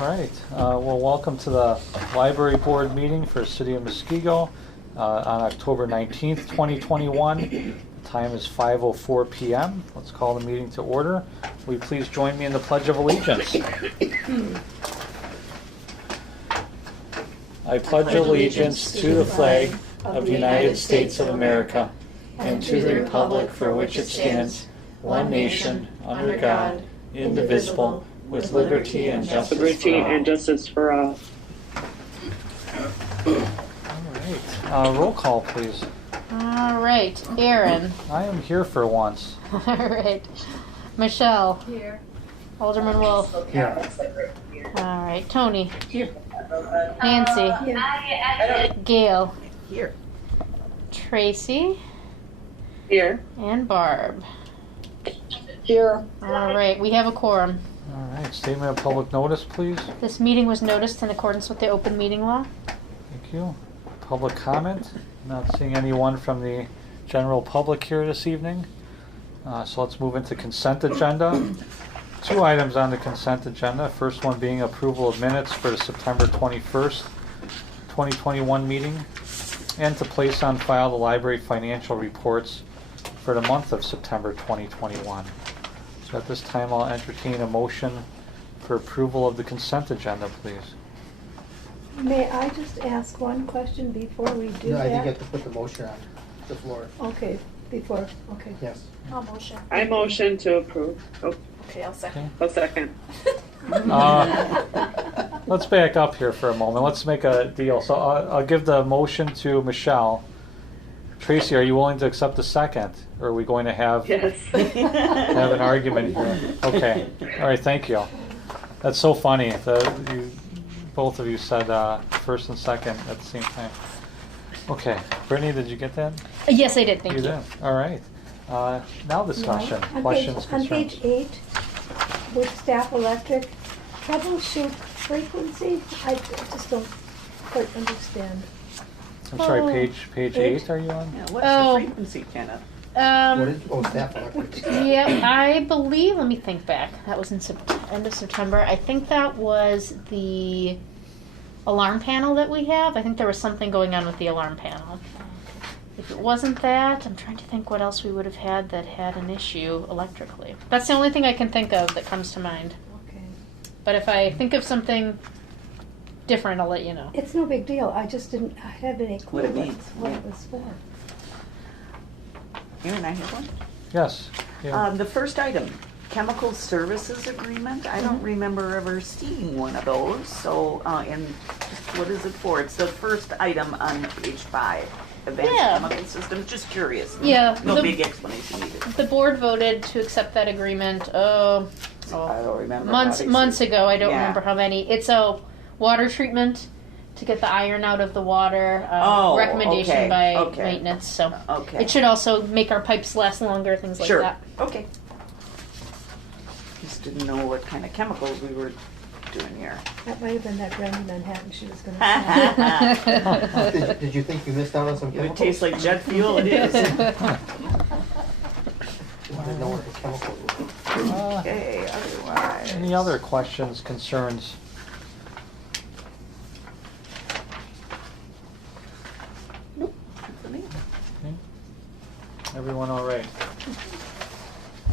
right. Well, welcome to the Library Board meeting for City of Muskego on October 19th, 2021. The time is 5:04 p.m. Let's call the meeting to order. Will you please join me in the Pledge of Allegiance? I pledge allegiance to the flag of the United States of America and to the republic for which it stands, one nation, under God, indivisible, with liberty and justice for all. All right. Roll call, please. All right. Aaron. I am here for once. All right. Michelle. Here. Alderman Wolf. Here. All right. Tony. Here. Nancy. Here. Gail. Here. Tracy. Here. And Barb. Here. All right. We have a quorum. All right. Statement of public notice, please. This meeting was noticed in accordance with the open meeting law. Thank you. Public comment. Not seeing anyone from the general public here this evening. So let's move into consent agenda. Two items on the consent agenda. First one being approval of minutes for the September 21st, 2021 meeting, and to place on file the library financial reports for the month of September 2021. So at this time, I'll entertain a motion for approval of the consent agenda, please. May I just ask one question before we do No, that? I think you have to put the motion on the floor. Okay, before, okay. Yes. I'll motion. I motion to approve. Oh, Okay, I'll second. a second. Let's back up here for a moment. Let's make a deal. So I'll give the motion to Michelle. Tracy, are you willing to accept the second? Or are we going to have Yes. have an argument here? Okay. All right, thank you. That's so funny. Both of you said first and second at the same time. Okay. Brittany, did you get that? Yes, I did. Thank you. did. All right. Now discussion. On Questions, page, on concerns? page 8, with staff electric, troubleshoot frequency, I just don't quite understand. I'm sorry, Oh. page 8 are you on? Yeah, what's Oh. the frequency, Kenneth? What is, staff electric. Yeah, I believe, let me think back. That was in end of September. I think that was the alarm panel that we have. I think there was something going on with the alarm panel. If it wasn't that, I'm trying to think what else we would have had that had an issue electrically. That's the only thing I can think of that comes to mind. Okay. But if I think of something different, I'll let you know. It's no big deal, I just didn't have any clue What it means, what yeah. it was for. Aaron, I have one. Yes. Yeah. The first item, chemical services agreement. I don't remember ever seeing one of those. So, and just what is it for? It's the first item on page 5. Advanced Yeah. chemical systems. Just curious. Yeah, No the- big explanation needed. The board voted to accept that agreement, I don't remember. months ago. I don't Yeah. remember how many. It's a water treatment to get the iron out of the water. Oh, recommendation okay, by okay. maintenance. So Okay. it should also make our pipes last longer. Things like Sure. that. Okay. Just didn't know what kind of chemicals we were doing here. That might have been that Brandy Manhattan she was gonna say. Did you think you missed out on some If chemicals? it tastes like jet fuel, it is. I didn't know what the chemicals were. Okay, otherwise. Any other questions, concerns? For me. Okay. Everyone all right?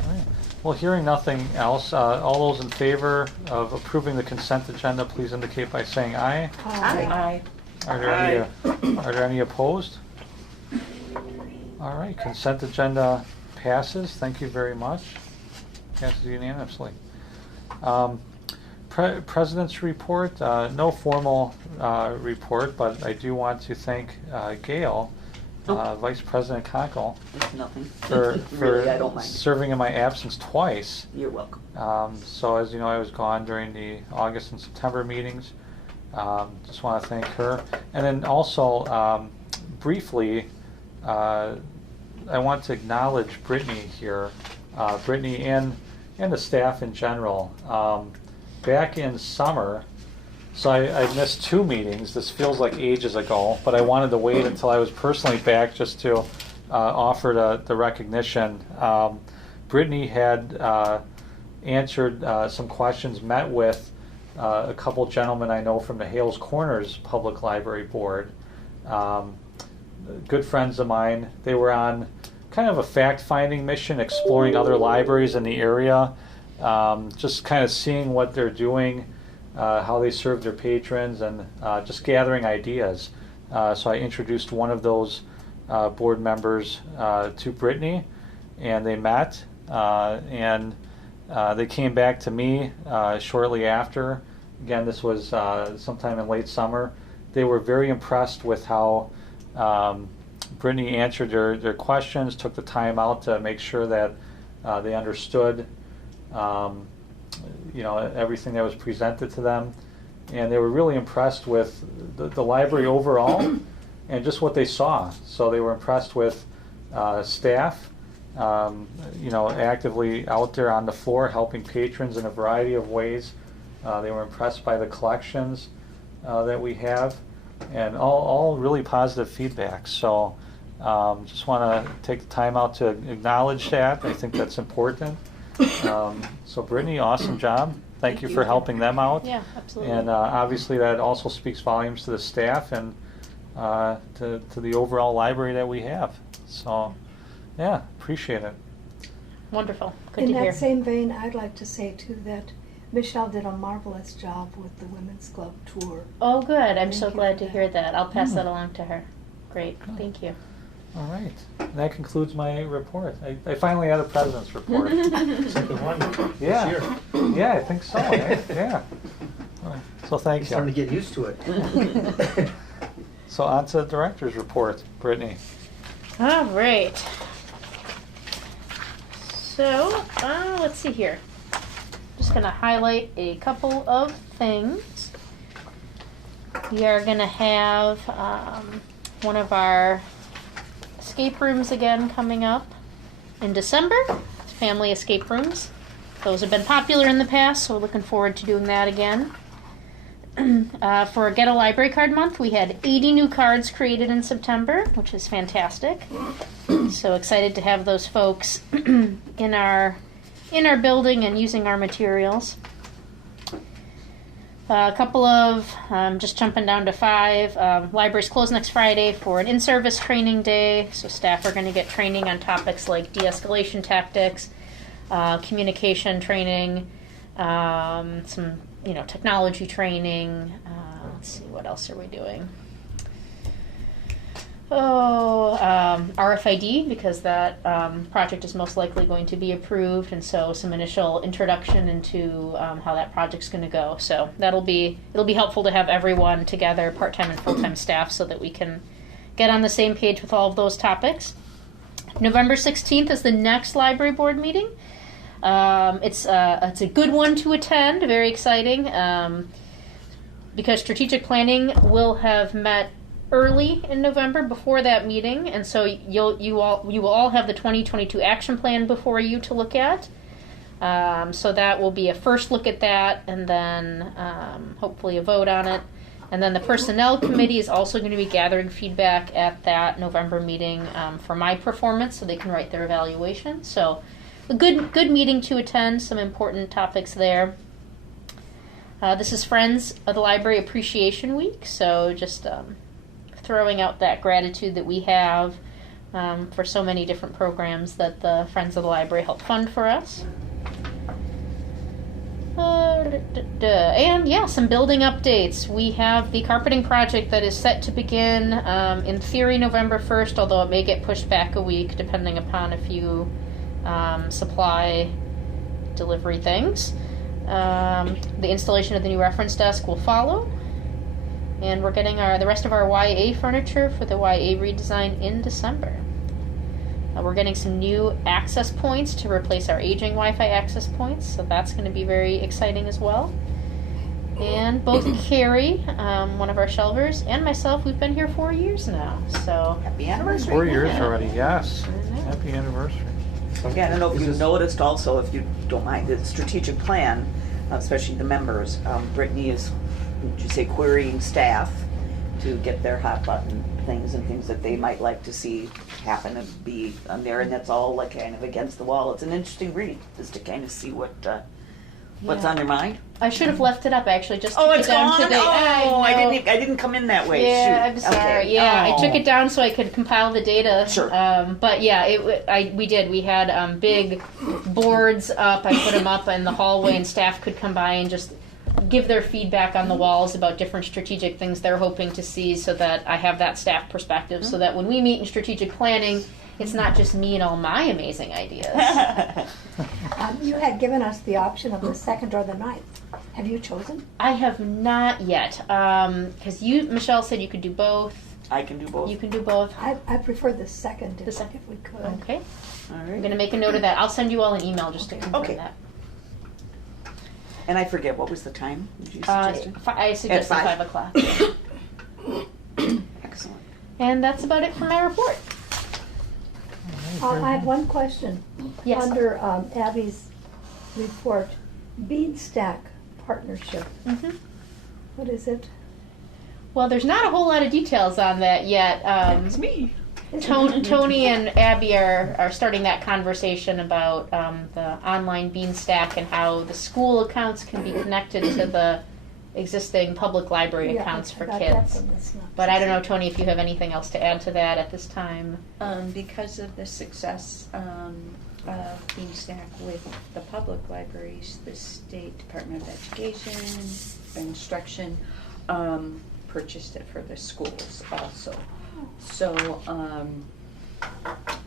All right. Well, hearing nothing else, all those in favor of approving the consent agenda, please indicate by saying aye. Aye. Are there any opposed? All right, consent agenda passes. Thank you very much. Passes unanimously. President's report, no formal report, but I do want to thank Gail, Vice President Conkle, It's nothing. for Really, I don't mind. serving in my absence twice. You're welcome. So as you know, I was gone during the August and September meetings. Just want to thank her. And then also, briefly, I want to acknowledge Brittany here, Brittany and the staff in general. Back in summer, so I missed 2 meetings. This feels like ages ago, but I wanted to wait until I was personally back just to offer the recognition. Brittany had answered some questions, met with a couple gentlemen I know from the Hales Corners Public Library Board, good friends of mine. They were on kind of a fact-finding mission, exploring other libraries in the area, just kind of seeing what they're doing, how they serve their patrons, and just gathering ideas. So I introduced one of those board members to Brittany, and they met, and they came back to me shortly after. Again, this was sometime in late summer. They were very impressed with how Brittany answered their questions, took the time out to make sure that they understood everything that was presented to them. And they were really impressed with the library overall and just what they saw. So they were impressed with staff, actively out there on the floor helping patrons in a variety of ways. They were impressed by the collections that we have, and all really positive feedback. So just want to take the time out to acknowledge that. I think that's important. So Brittany, awesome job. Thank you for helping them out. Yeah, absolutely. And obviously that also speaks volumes to the staff and to the overall library that we have. So yeah, appreciate it. Wonderful. Good In to that hear. same vein, I'd like to say too that Michelle did a marvelous job with the Women's Club tour. Oh, good. I'm Thank so you glad for to that. hear that. I'll pass that along to her. Great. Thank you. All right. And that concludes my report. I finally had a president's report. Second one Yeah. this year. Yeah, I think so. Right? Yeah. All right. So thank It's starting to you. get used to it. So on to the director's report, Brittany. All right. So, let's see here. Just going to highlight a couple of things. We are going to have one of our escape rooms again coming up in December. Family escape rooms. Those have been popular in the past, so we're looking forward to doing that again. For Get a Library Card Month, we had 80 new cards created in September, which is fantastic. So excited to have those folks in our building and using our materials. A couple of, just jumping down to 5, libraries close next Friday for an in-service training day. So staff are going to get training on topics like de-escalation tactics, communication training, some technology training. Let's see, what else are we doing? RFID, because that project is most likely going to be approved, and so some initial introduction into how that project's going to go. So it'll be helpful to have everyone together, part-time and full-time staff, so that we can get on the same page with all of those topics. November 16th is the next library board meeting. It's a good one to attend, very exciting, because strategic planning will have met early in November before that meeting, and so you will all have the 2022 action plan before you to look at. So that will be a first look at that, and then hopefully a vote on it. And then the personnel committee is also going to be gathering feedback at that November meeting for my performance, so they can write their evaluation. So a good meeting to attend. Some important topics there. This is Friends of the Library Appreciation Week, so just throwing out that gratitude that we have for so many different programs that the Friends of the Library help fund for us. And yeah, some building updates. We have the carpeting project that is set to begin in theory November 1st, although it may get pushed back a week depending upon a few supply delivery things. The installation of the new reference desk will follow. And we're getting the rest of our YA furniture for the YA redesign in December. We're getting some new access points to replace our aging Wi-Fi access points, so that's going to be very exciting as well. And both Carrie, one of our shelvers, and myself, we've been here 4 years now. So Happy anniversary. 4 years already, yes. Happy anniversary. Yeah, I don't know if Is you've this- noticed also, if you don't mind, the strategic plan, especially the members, Brittany is, would you say, querying staff to get their hot button things and things that they might like to see happen and be on there, and that's all like kind of against the wall. It's an interesting read, just to kind of see what What's Yeah. on your mind? I should have left it up. I actually just Oh, took it's it down gone. today. I know. didn't come in that way. Yeah, Shoot. I'm sorry. Okay. Yeah, Oh. I took it down so I could compile the data. Sure. But yeah, we did. We had big boards up. I put them up in the hallway, and staff could come by and just give their feedback on the walls about different strategic things they're hoping to see, so that I have that staff perspective, so that when we meet in strategic planning, it's not just me and all my amazing ideas. You had given us the option of the 2nd or the 9th. Have you chosen? I have not yet, because Michelle said you could do both. I can do both. You can do both. I prefer the 2nd, The if, second. if we could. Okay. All I'm right. going to make a note of that. I'll send you all an email just to confirm Okay. that. And I forget, what was the time that you suggested? I suggested At 5 o'clock. Excellent. And that's about it for my report. I have one question. Yes. Under Abby's report, Beanstack Partnership, hmm what is it? Well, there's not a whole lot of details on that yet. That's me. Tony and Abby are starting that conversation about the online Beanstack and how the school accounts can be connected to the existing public library Yeah, accounts I for got that kids. from the synopsis. But I don't know, Tony, if you have anything else to add to that at this time. Because of the success of Beanstack with the public libraries, the State Department of Education, Instruction, purchased it for the schools also. So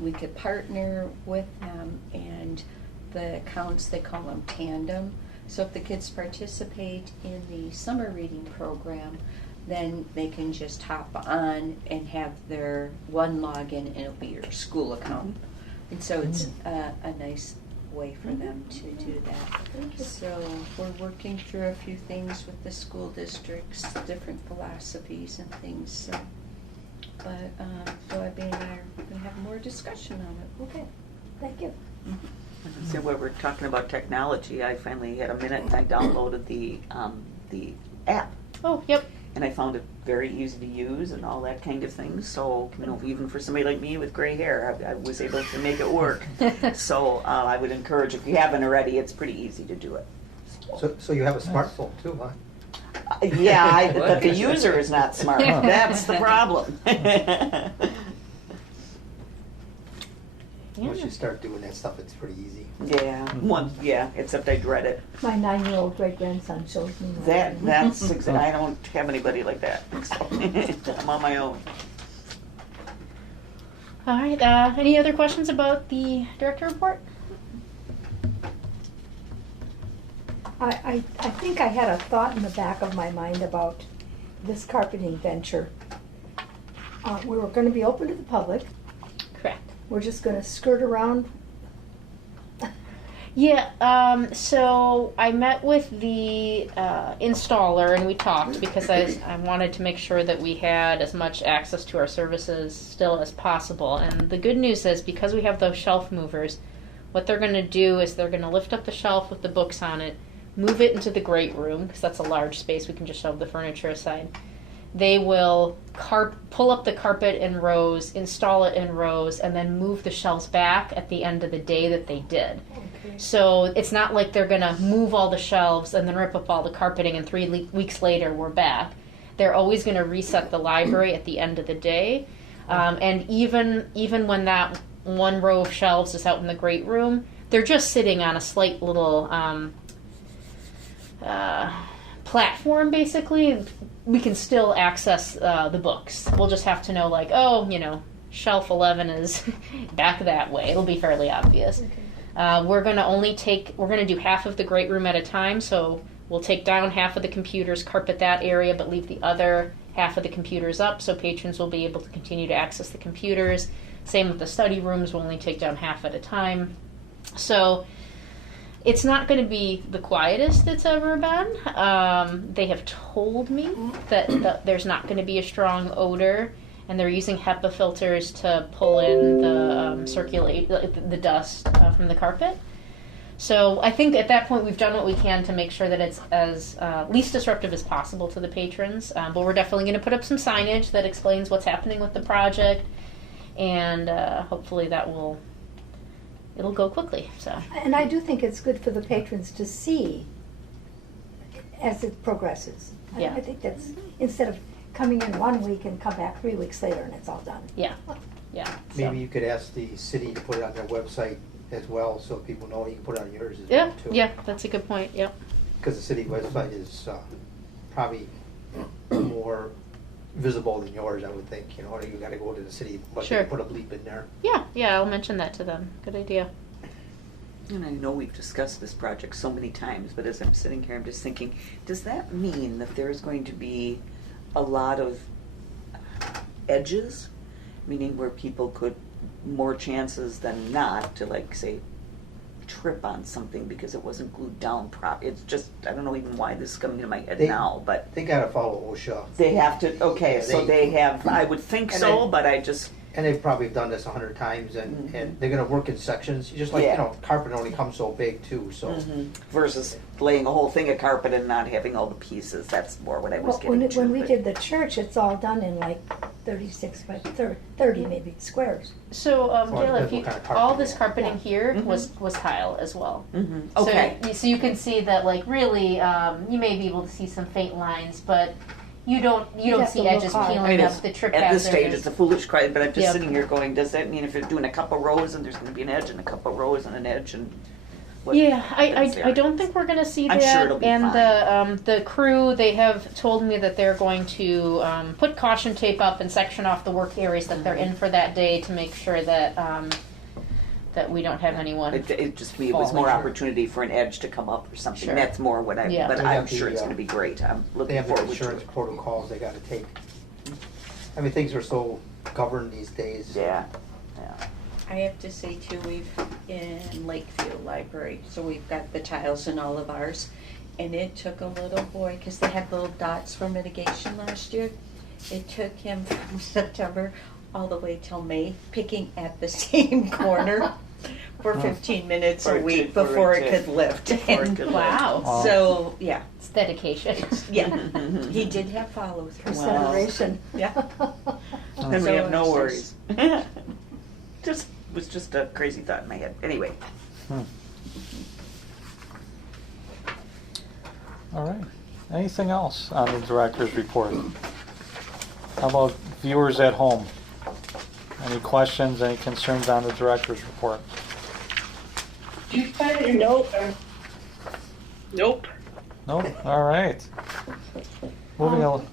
we could partner with them, and the accounts, they call them tandem. So if the kids participate in the summer reading program, then they can just hop on and have their one login, and it'll be your school account. And so it's a nice way for them to do that. So we're working through a few things with the school districts, different philosophies and things. So, but so Abby and I are going to have more discussion on it. Okay, thank you. So while we're talking about technology, I finally had a minute and I downloaded the app. Oh, yep. And I found it very easy to use and all that kind of thing. So, even for somebody like me with gray hair, I was able to make it work. So I would encourage, if you haven't already, it's pretty easy to do it. So you have a smartphone too, huh? Yeah, but the user is not smart. That's the problem. Once you start doing that stuff, it's pretty easy. Yeah, except I dread it. My 9-year-old great-grandson shows me that. That's I don't have anybody like that. So I'm on my own. All right. Any other questions about the director report? I think I had a thought in the back of my mind about this carpeting venture. We were going to be open to the public. Correct. We're just going to skirt around. Yeah, so I met with the installer and we talked because I wanted to make sure that we had as much access to our services still as possible. And the good news is, because we have those shelf movers, what they're going to do is they're going to lift up the shelf with the books on it, move it into the great room, because that's a large space, we can just shove the furniture aside. They will pull up the carpet in rows, install it in rows, and then move the shelves back at the end of the day that they did. Okay. So it's not like they're going to move all the shelves and then rip up all the carpeting and 3 weeks later we're back. They're always going to reset the library at the end of the day. And even when that one row of shelves is out in the great room, they're just sitting on a slight little platform, basically. We can still access the books. We'll just have to know, shelf 11 is back that way. It'll be fairly obvious. Okay. We're going to do half of the great room at a time, so we'll take down half of the computers, carpet that area, but leave the other half of the computers up so patrons will be able to continue to access the computers. Same with the study rooms, we'll only take down half at a time. So it's not going to be the quietest it's ever been. They have told me that there's not going to be a strong odor, and they're using HEPA filters to pull in the dust from the carpet. So I think at that point we've done what we can to make sure that it's as least disruptive as possible to the patrons. But we're definitely going to put up some signage that explains what's happening with the project, and hopefully it'll go quickly. So. And I do think it's good for the patrons to see as it progresses. Yeah. I think that's, instead of coming in 1 week and come back 3 weeks later and it's all done. Yeah, yeah. so- Maybe you could ask the city to put it on their website as well, so people know you can put it on yours as Yeah, well too. yeah, that's a good point, yeah. Because the city website is probably more visible than yours, I would think, you know, or you gotta go to the city, but Sure. they put a bleep in there. Yeah, yeah, I'll mention that to them. Good idea. And I know we've discussed this project so many times, but as I'm sitting here, I'm just thinking, does that mean that there's going to be a lot of edges? Meaning where people could, more chances than not to, like, say, trip on something because it wasn't glued down it's just, I don't know even why this is coming to my head They- now, but They gotta follow OSHA, they have to, okay, Yeah, so they- they have, I would think And so, then- but I just, and they've probably done this 100 times, and they're gonna work in sections, just like, Yeah. you know, carpet only comes so big too, so. versus laying a whole thing of carpet and not having all the pieces, that's more what I was Well, getting to. when we but- did the church, it's all done in like 36 by 30 maybe squares. So, Well, it Gail, if depends you, what kind of all carpeting this you want. carpeting Yeah. here Mhm. was tile as well. Okay. So you can see that, like, really, you may be able to see some faint lines, but you don't have see to look edges hard. I mean, peeling up it's, the trip at this hazard stage, is- it's a foolish question, but I'm just Yep. sitting here going, does that mean if you're doing a couple rows and there's gonna be an edge and a couple rows and an edge and what? Yeah, I happens there? don't think we're gonna see I'm that. sure it'll be and fine. the crew, they have told me that they're going to put caution tape up and section off the work areas that they're in for that day to make sure that that we don't have anyone. It just, me, it was more falling. opportunity for an edge to come up or something, Sure. that's more what I, Yeah. but They I'm have the, sure it's gonna be great, I'm They looking have the forward to insurance it. protocols they gotta take. I mean, things are so governed these days. Yeah, yeah. I have to say too, we've in Lakeview Library, so we've got the tiles in all of ours. And it took a little boy, because they had little dots for mitigation last year. It took him from September all the way till May, picking at the same corner for 15 minutes For a it week to- for before it it to- could lift. before it And could lift. Wow. Wow. So, yeah, It's dedication. yeah, he did have follow through. Consideration. Yeah. Then we So have no it's worries. Was just a crazy thought in my head, anyway. Hmm. All right. Anything else on the director's report? How about viewers at home? Any questions, any concerns on the director's report? Nope. Nope. Nope. All right. Moving on.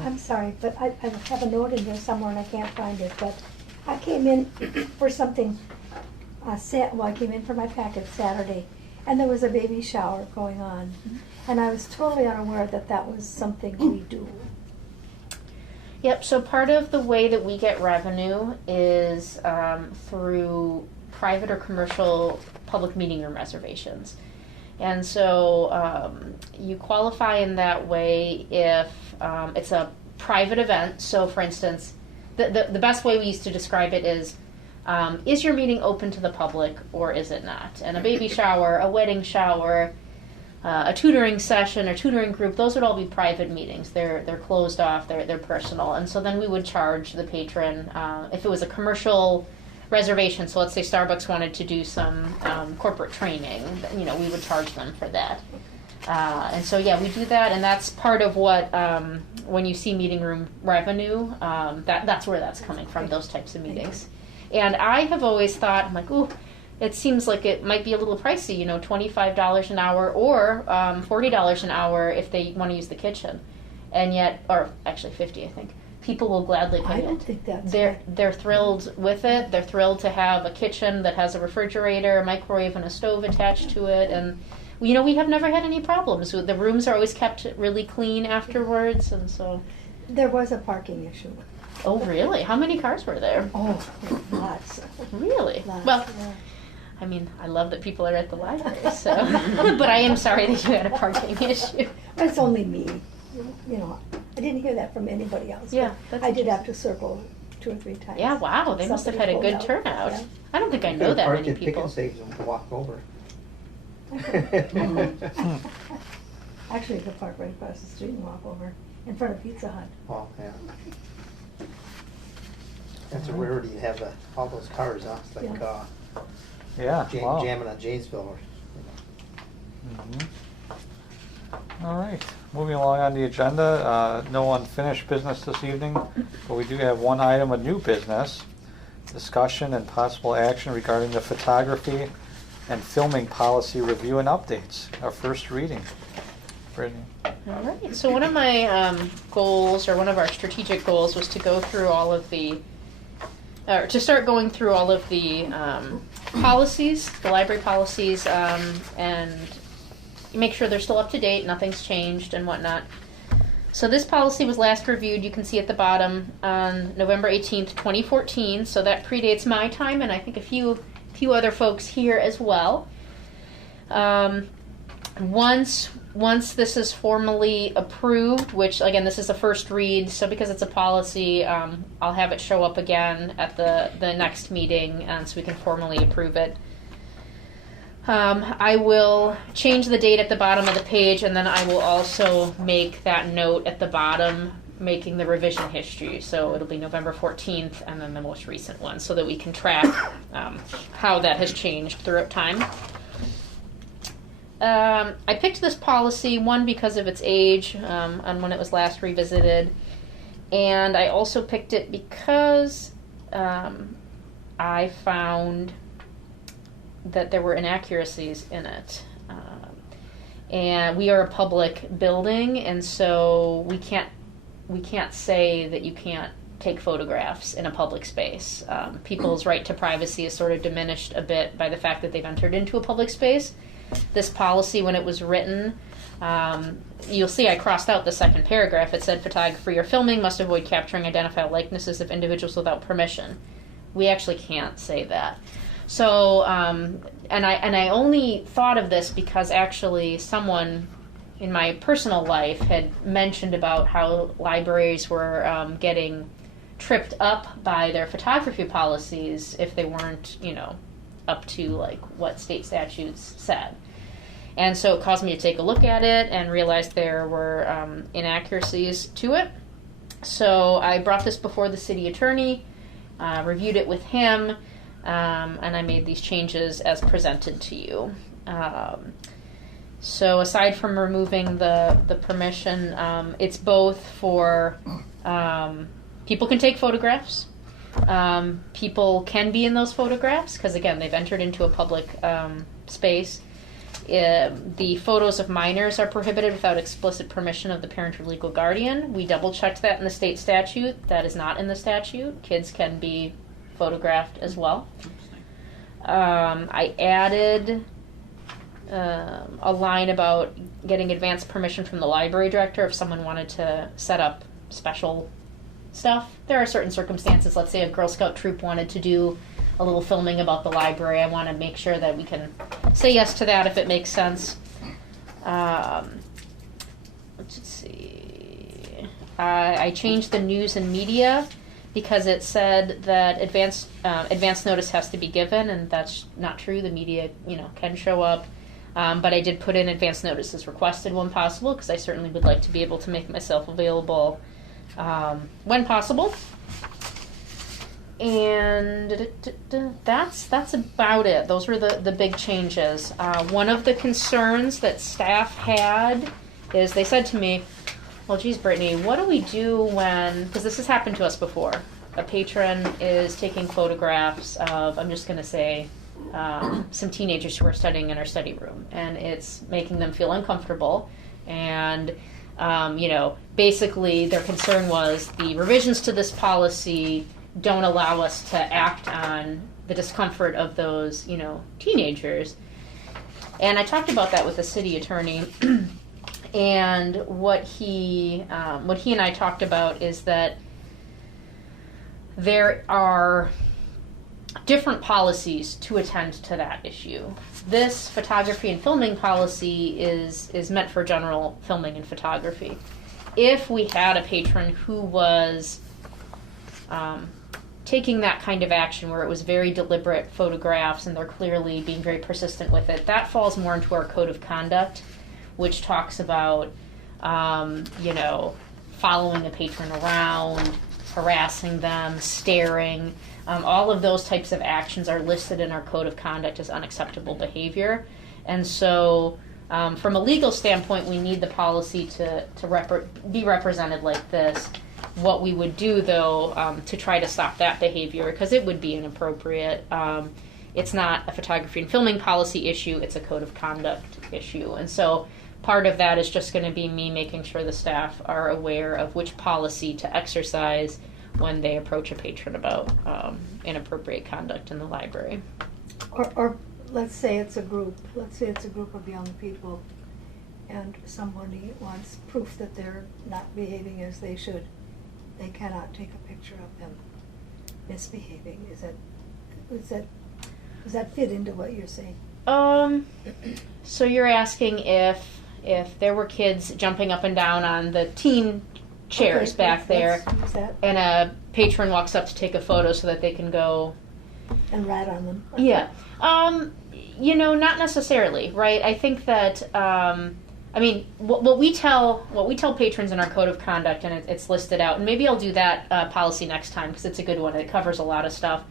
I'm sorry, but I have a note in here somewhere and I can't find it, but I came in for something, I came in for my packet Saturday, and there was a baby shower going on. And I was totally unaware that that was something we do. Yep, so part of the way that we get revenue is through private or commercial public meeting room reservations. And so you qualify in that way if it's a private event. So for instance, the best way we used to describe it is your meeting open to the public or is it not? And a baby shower, a wedding shower, a tutoring session or tutoring group, those would all be private meetings. They're closed off, they're personal. And so then we would charge the patron, if it was a commercial reservation, so let's say Starbucks wanted to do some corporate training, we would charge them for that. And so yeah, we do that, and that's part of what, when you see meeting room revenue, that's where that's coming from, those types of meetings. And I have always thought, I'm like, ooh, it seems like it might be a little pricey, $25 an hour or $40 an hour if they want to use the kitchen. And yet, or actually 50, I think. People will gladly pay I don't it. think that's They're thrilled with it. They're thrilled to have a kitchen that has a refrigerator, a microwave, and a stove attached to it. And we have never had any problems. The rooms are always kept really clean afterwards, and so. There was a parking issue. Oh, really? How many cars were there? Oh, lots. Really? Lots, Well, yeah. I mean, I love that people are at the library, so. But I am sorry that you had a parking issue. But it's only me, I didn't hear that from anybody else. Yeah, but that's I did have interesting. to circle 2 or 3 times. Yeah, wow, they must have had a Somebody good pulled out. turnout. Yeah. I don't think I You know could've that parked many at Pick people. and Saves and walk over. Actually, you could park right across the street and walk over in front of Pizza Hut. Well, yeah. That's a rarity to have all those cars, huh? It's like Yeah. Yeah, wow. jamming on Janesville or. Mhm. All right, moving along on the agenda, no unfinished business this evening, but we do have one item of new business, discussion and possible action regarding the photography and filming policy review and updates, our first reading. Brittany. All right. So one of my goals, or one of our strategic goals, was to go through all of the, or to start going through all of the policies, the library policies, and make sure they're still up to date, nothing's changed and whatnot. So this policy was last reviewed, you can see at the bottom, on November 18th, 2014. So that predates my time, and I think a few other folks here as well. Once this is formally approved, which again, this is a first read, so because it's a policy, I'll have it show up again at the next meeting, so we can formally approve it. I will change the date at the bottom of the page, and then I will also make that note at the bottom, making the revision history. So it'll be November 14th, and then the most recent one, so that we can track how that has changed throughout time. I picked this policy, one, because of its age, and when it was last revisited, and I also picked it because I found that there were inaccuracies in it. And we are a public building, and so we can't say that you can't take photographs in a public space. People's right to privacy is sort of diminished a bit by the fact that they've entered into a public space. This policy, when it was written, you'll see I crossed out the second paragraph. It said photography or filming must avoid capturing identifiable likenesses of individuals without permission. We actually can't say that. So, and I only thought of this because actually someone in my personal life had mentioned about how libraries were getting tripped up by their photography policies if they weren't, up to like what state statutes said. And so it caused me to take a look at it and realized there were inaccuracies to it. So I brought this before the city attorney, reviewed it with him, and I made these changes as presented to you. So aside from removing the permission, it's both for people can take photographs. People can be in those photographs because, again, they've entered into a public space. The photos of minors are prohibited without explicit permission of the parent or legal guardian. We double-checked that in the state statute. That is not in the statute. Kids can be photographed as well. I added a line about getting advance permission from the library director if someone wanted to set up special stuff. There are certain circumstances, let's say a Girl Scout troop wanted to do a little filming about the library. I want to make sure that we can say yes to that if it makes sense. Let's see. I changed the news and media because it said that advance notice has to be given, and that's not true. The media, can show up. But I did put in advance notice as requested when possible because I certainly would like to be able to make myself available when possible. And that's about it. Those were the big changes. One of the concerns that staff had is they said to me, well, geez, Brittany, what do we do when, because this has happened to us before, a patron is taking photographs of, I'm just going to say, some teenagers who are studying in our study room, and it's making them feel uncomfortable. And basically their concern was the revisions to this policy don't allow us to act on the discomfort of those, teenagers. And I talked about that with the city attorney, and what he and I talked about is that there are different policies to attend to that issue. This photography and filming policy is meant for general filming and photography. If we had a patron who was taking that kind of action where it was very deliberate photographs and they're clearly being very persistent with it, that falls more into our code of conduct, which talks about, following a patron around, harassing them, staring. All of those types of actions are listed in our code of conduct as unacceptable behavior. And so From a legal standpoint, we need the policy to be represented like this. What we would do, though, to try to stop that behavior, because it would be inappropriate. It's not a photography and filming policy issue, it's a code of conduct issue. And so part of that is just going to be me making sure the staff are aware of which policy to exercise when they approach a patron about inappropriate conduct in the library. Or let's say it's a group. Let's say it's a group of young people, and somebody wants proof that they're not behaving as they should. They cannot take a picture of them misbehaving. Does that fit into what you're saying? So you're asking if there were kids jumping up and down on the teen chairs Okay, back there, let's use that. and a patron walks up to take a photo so that they can go. And rat on them. Yeah. Not necessarily, right? I think that, what we tell patrons in our code of conduct, and it's listed out, and maybe I'll do that policy next time because it's a good one. It covers a lot of stuff.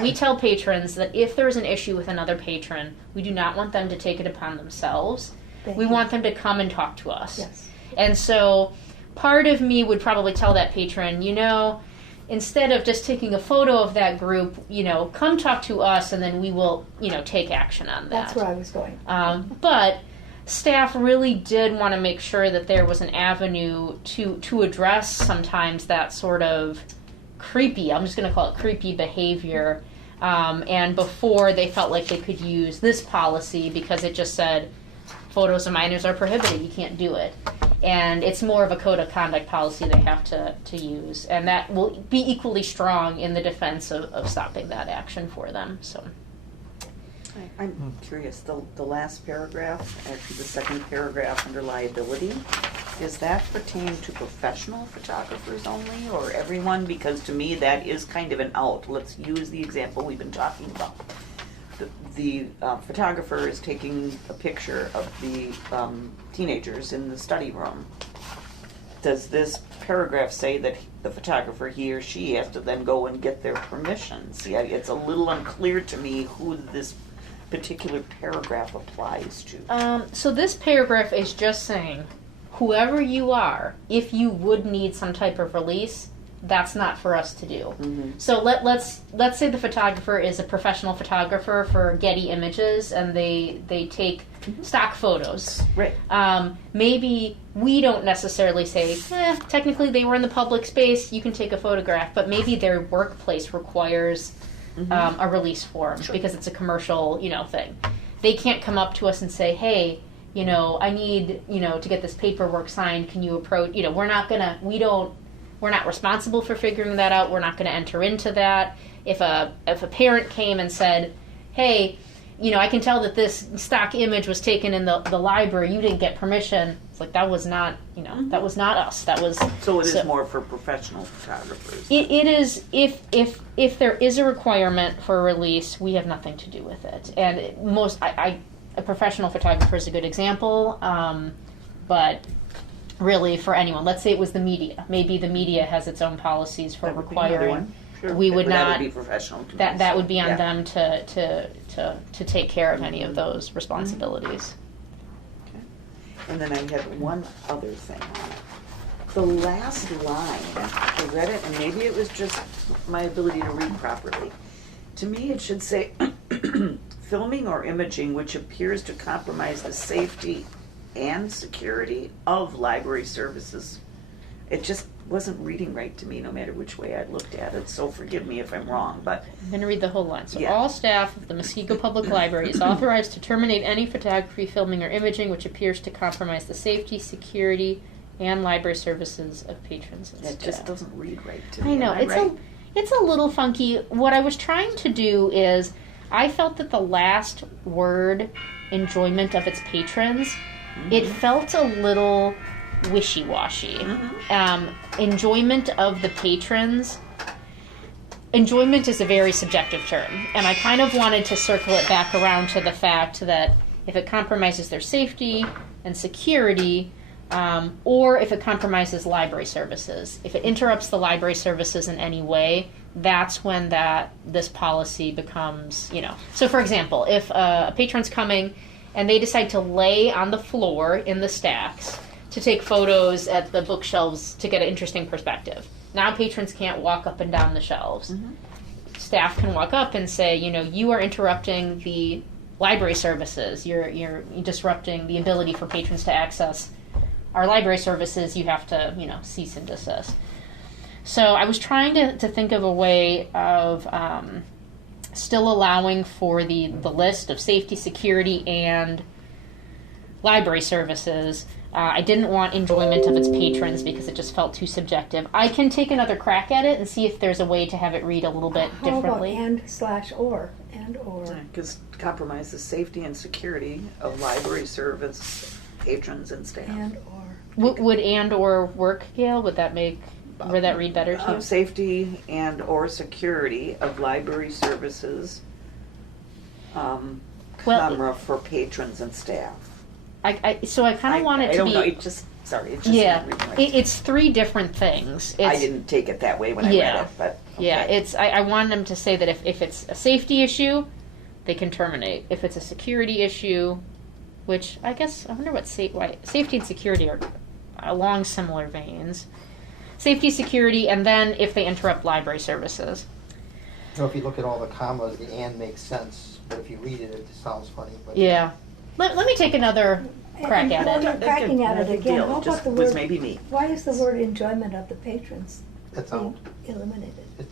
We tell patrons that if there's an issue with another patron, we do not want them to take it upon themselves. We want them to come and talk to us. Yes. And so part of me would probably tell that patron, instead of just taking a photo of that group, come talk to us and then we will, take action on that. That's where I was going. But staff really did want to make sure that there was an avenue to address sometimes that sort of creepy, I'm just going to call it creepy behavior. And before they felt like they could use this policy because it just said photos of minors are prohibited, you can't do it. And it's more of a code of conduct policy they have to use. And that will be equally strong in the defense of stopping that action for them. So, I'm curious, the last paragraph, actually the second paragraph under liability, does that pertain to professional photographers only or everyone? Because to me that is kind of an out. Let's use the example we've been talking about. The photographer is taking a picture of the teenagers in the study room. Does this paragraph say that the photographer, he or she, has to then go and get their permission? See, it's a little unclear to me who this particular paragraph applies to. So this paragraph is just saying, whoever you are, if you would need some type of release, that's not for us to do. Mm-hmm. So let's say the photographer is a professional photographer for Getty Images, and they take stock photos. Right. Maybe we don't necessarily say, technically they were in the public space, you can take a photograph, but maybe their workplace requires a release form because it's a commercial, thing. They can't come up to us and say, hey, I need, to get this paperwork signed. Can you approach? We're not responsible for figuring that out. We're not going to enter into that. If a parent came and said, hey, I can tell that this stock image was taken in the library. You didn't get permission. It's like, that was not, that was not us. That was. So it is more for professional photographers. It is, if there is a requirement for a release, we have nothing to do with it. And a professional photographer is a good example, but really for anyone. Let's say it was the media. Maybe the media has its own policies for requiring. Sure. We would that not. Would be professional. That would be on them to take care of any of those responsibilities. Okay. And then I had one other thing on it. The last line, I read it, and maybe it was just my ability to read properly. To me, it should say, filming or imaging which appears to compromise the safety and security of library services. It just wasn't reading right to me no matter which way I looked at it, so forgive me if I'm wrong, but... I'm going to read the whole line. So Yeah. all staff of the Muskego Public Library is authorized to terminate any photography, filming, or imaging which appears to compromise the safety, security, and library services of patrons and It staff. just doesn't read right to me. I know, Am right? it's a little funky. What I was trying to do is, I felt that the last word, enjoyment of its patrons, it felt a little wishy-washy. Enjoyment of the patrons. Enjoyment is a very subjective term, and I kind of wanted to circle it back around to the fact that if it compromises their safety and security, or if it compromises library services, if it interrupts the library services in any way, that's when this policy becomes, So for example, if a patron's coming and they decide to lay on the floor in the stacks to take photos at the bookshelves to get an interesting perspective. Now patrons can't walk up and down the shelves. Staff can walk up and say, you are interrupting the library services. You're disrupting the ability for patrons to access our library services. You have to, cease and desist. So I was trying to think of a way of still allowing for the list of safety, security, and library services. I didn't want enjoyment of its patrons because it just felt too subjective. I can take another crack at it and see if there's a way to have it read a little bit differently. How about and/or? Because compromises safety and security of library service patrons and staff. And/or. Would and/or work, Gail? Would that read better to you? Safety and or security of library services, comma, for patrons and staff. So I kind of want it to I don't be. know. It just Yeah, not reading right. it's three different things. I didn't take it that way when I read it, but okay. Yeah, I want them to say that if it's a safety issue, they can terminate. If it's a security issue, which I guess I wonder why safety and security are along similar veins. Safety, security, and then if they interrupt library services. So if you look at all the commas, the and makes sense, but if you read it, it sounds funny. But Yeah. Let me take another crack And at while it. you're cracking at No it big again, deal. how It just about the was word, maybe me. why is the word enjoyment of the patrons That's being out. eliminated?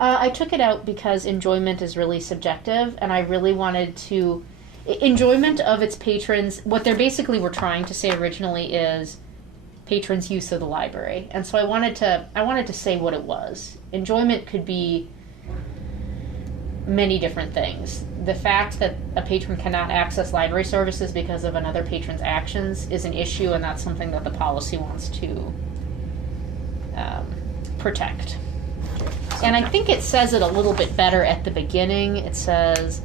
I took it out because enjoyment is really subjective, and I really wanted to enjoyment of its patrons. What they basically were trying to say originally is patrons' use of the library, and so I wanted to say what it was. Enjoyment could be many different things. The fact that a patron cannot access library services because of another patron's actions is an issue, and that's something that the policy wants to protect. And I think it says it a little bit better at the beginning. It says,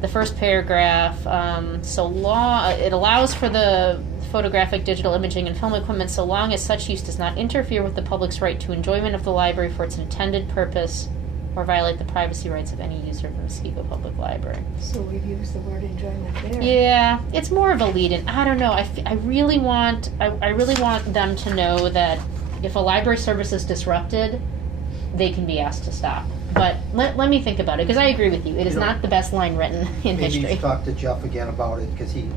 the first paragraph, it allows for the photographic, digital imaging, and film equipment so long as such use does not interfere with the public's right to enjoyment of the library for its intended purpose or violate the privacy rights of any user of the Muskego Public Library. So we've used the word enjoyment there. Yeah, it's more of a lead-in. I don't know. I really want them to know that if a library service is disrupted, they can be asked to stop. But let me think about it, because I agree with you. It is not the best line written in Maybe history. you should talk to Jeff again about it, because he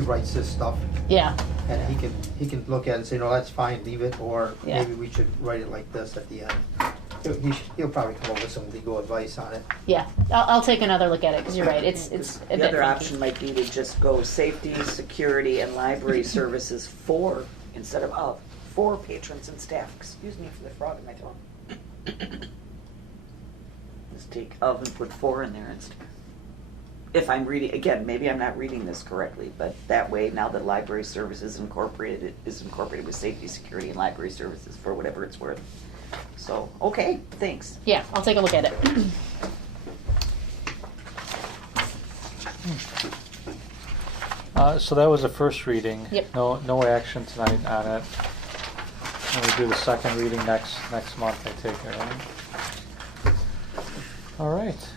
writes this stuff, Yeah. and he can look at it and say, no, that's fine, leave it, or Yeah. maybe we should write it like this at the end. He'll probably come up with some legal advice on it. Yeah. I'll take another look at it, because you're right. It's a The bit other funky. option might be to just go safety, security, and library services for, instead of for patrons and staff. Excuse me for the frog in my throat. Just take of and put for in there instead. If I'm reading, again, maybe I'm not reading this correctly, but that way, now that library services incorporated with safety, security, and library services for whatever it's worth. So, okay, thanks. Yeah, I'll take a look at it. So that was the first reading. Yep. No action tonight on it. And we do the second reading next month, I take it, right? All right.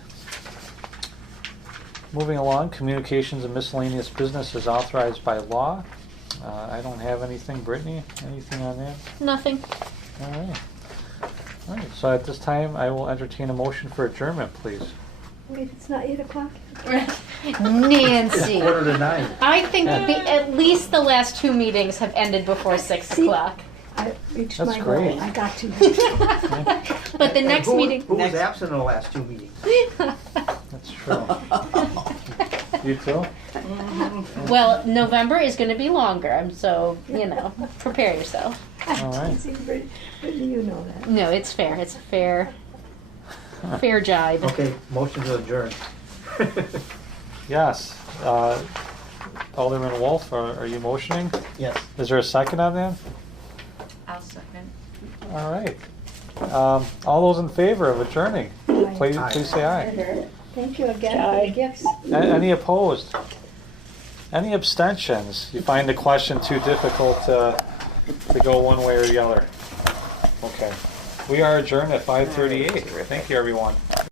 Moving along, communications and miscellaneous business is authorized by law. I don't have anything. Brittany, anything on that? Nothing. All right. All right, so at this time, I will entertain a motion for adjournment, please. Wait, it's not 8 o'clock? Nancy. 8:45. I think at least the last two meetings have ended before 6 See? o'clock. I reached That's my goal. great. I got to. But the next meeting. Who was absent in the last two meetings? That's true. You too? Well, November is going to be longer, so, prepare yourself. All right. See, Brittany, you know that. No, it's fair. It's a fair jibe. Okay, motion to adjourn. Yes. Alderman Wolf, are you motioning? Yes. Is there a second on that? I'll second. All right. All those in favor of adjourning, Aye. please say aye. Thank you again for the gifts. Any opposed? Any abstentions? You find the question too difficult to go one way or the other? Okay. We are adjourned at 5:38. Thank you, everyone.